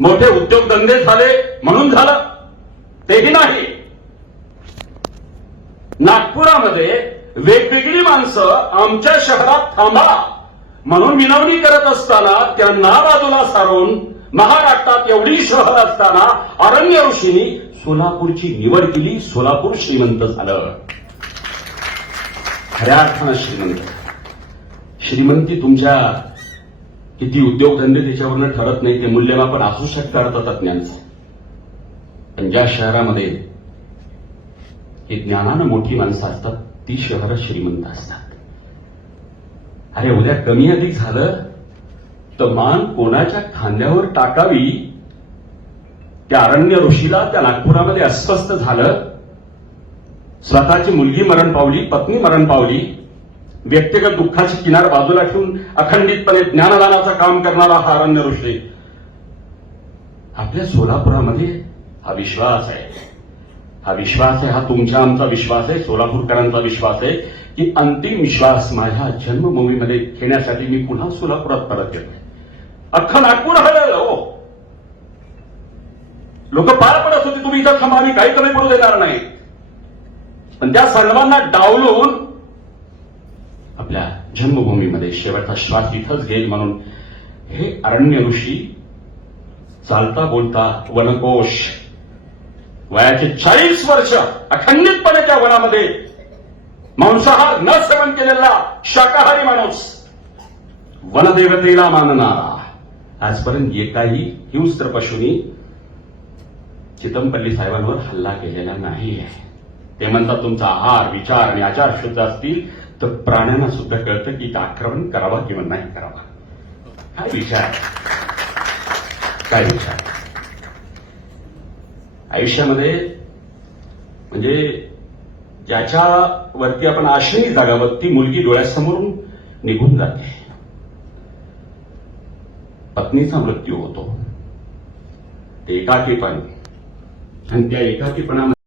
मोठे उद्योगधंदे झाले म्हणून झालं. तेही नाही. नागपुरामध्ये वेगवेगळी माणसं आमच्या शहरात थांबा म्हणून विनवणी करत असताना त्यांना बाजूला सारून महाराष्ट्रात एवढी शहर असताना अरण्य ऋषींनी सोलापूरची निवड केली. सोलापूर श्रीमंत झालं. खऱ्या अर्थानं श्रीमंत. श्रीमंती तुमच्या किती उद्योगधंदे त्याच्यावरनं ठरत नाही ते मूल्यमापन असू शकतं अर्थतज्ञांचं पण ज्या शहरामध्ये ही ज्ञानानं मोठी माणसं असतात ती शहरं श्रीमंत असतात. अरे उद्या कमी अधिक झालं तर मान कोणाच्या खांद्यावर टाकावी? त्या अरण्य ऋषीला त्या नागपुरामध्ये अस्वस्थ झालं. स्वतःची मुलगी मरण पावली पत्नी मरण पावली. व्यक्तिगत दुःखाची किनार बाजूला ठेवून अखंडितपणे ज्ञानदानाचं काम करणारा हा अरण्य ऋषी. आपल्या सोलापुरामध्ये हा विश्वास आहे. हा विश्वास आहे हा तुमचा आमचा विश्वास आहे सोलापूरकरांचा विश्वास आहे की अंतिम विश्वास माझ्या जन्मभूमीमध्ये घेण्यासाठी मी पुन्हा सोलापुरात परत येतोय. अख्ख नागपूर हरलं हो. लोक पार पडत होते तुम्ही इथं थांबा आम्ही काही कमी पडू देणार नाही. पण त्या सर्वांना डावलून आपल्या जन्मभूमीमध्ये शेवटचा श्वास तिथंच घेईल म्हणून हे अरण्य ऋषी चालता बोलता वनकोश. वयाचे चाळीस वर्ष अखंडितपणे त्या वनामध्ये मांसाहार न सेवन केलेला शाकाहारी माणूस वनदेवतेला मानणारा. आजपर्यंत एकाही हिंस्त्र पशुनी चितमपल्ली साहेबांवर हल्ला केलेला नाही ते म्हणतात तुमचा आहार विचार आणि आचार शुद्ध असतील तर प्राण्यांना सुद्धा कळतं की आक्रमण करावा किंवा नाही करावा. काय विचार काय विचार आयुष्यामध्ये म्हणजे ज्याच्यावरती आपण आश्रयी जागावर ती मुलगी डोळ्यासमोरून निघून जाते. पत्नीचा मृत्यू होतो. ते एकाकीपण. आणि त्या एकाकीपणामध्ये